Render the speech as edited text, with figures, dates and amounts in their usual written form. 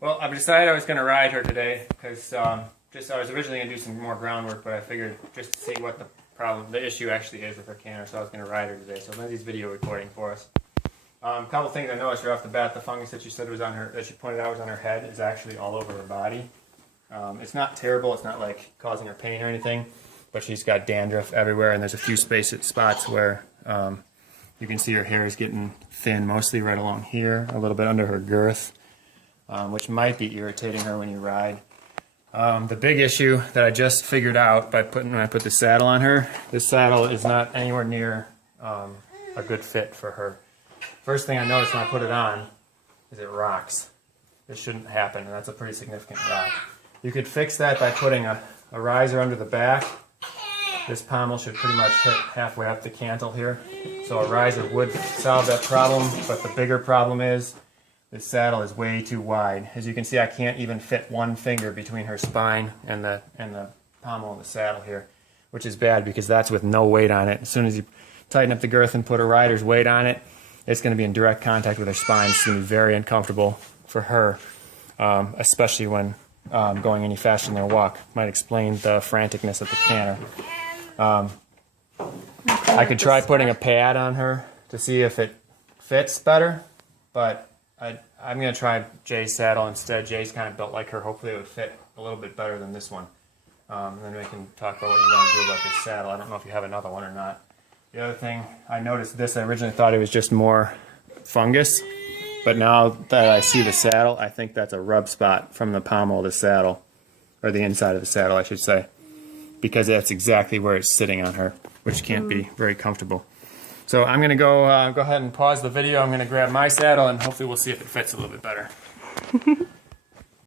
Well, I've decided I was going to ride her today because I was originally going to do some more groundwork, but I figured just to see what the issue actually is with her canter, so I was going to ride her today. So Lindsay's video recording for us. A couple things I noticed right off the bat: the fungus that you said was on her, that she pointed out was on her head, is actually all over her body. It's not terrible. It's not like causing her pain or anything, but she's got dandruff everywhere, and there's a few spots where you can see her hair is getting thin, mostly right along here, a little bit under her girth. Which might be irritating her when you ride. The big issue that I just figured out when I put the saddle on her, this saddle is not anywhere near a good fit for her. First thing I noticed when I put it on is it rocks. This shouldn't happen, and that's a pretty significant rock. You could fix that by putting a riser under the back. This pommel should pretty much hit halfway up the cantle here. So a riser would solve that problem, but the bigger problem is this saddle is way too wide. As you can see, I can't even fit one finger between her spine and the pommel of the saddle here, which is bad because that's with no weight on it. As soon as you tighten up the girth and put a rider's weight on it, it's going to be in direct contact with her spine. It's going to be very uncomfortable for her, especially when going any faster than a walk. Might explain the franticness of the canter. I could try putting a pad on her to see if it fits better, but I'm going to try Jay's saddle instead. Jay's kind of built like her. Hopefully it would fit a little bit better than this one. And then we can talk about what you want to do about this saddle. I don't know if you have another one or not. The other thing, I noticed this. I originally thought it was just more fungus. But now that I see the saddle, I think that's a rub spot from the pommel of the saddle. Or the inside of the saddle, I should say. Because that's exactly where it's sitting on her, which can't be very comfortable. So I'm going to go ahead and pause the video. I'm going to grab my saddle, and hopefully we'll see if it fits a little bit better.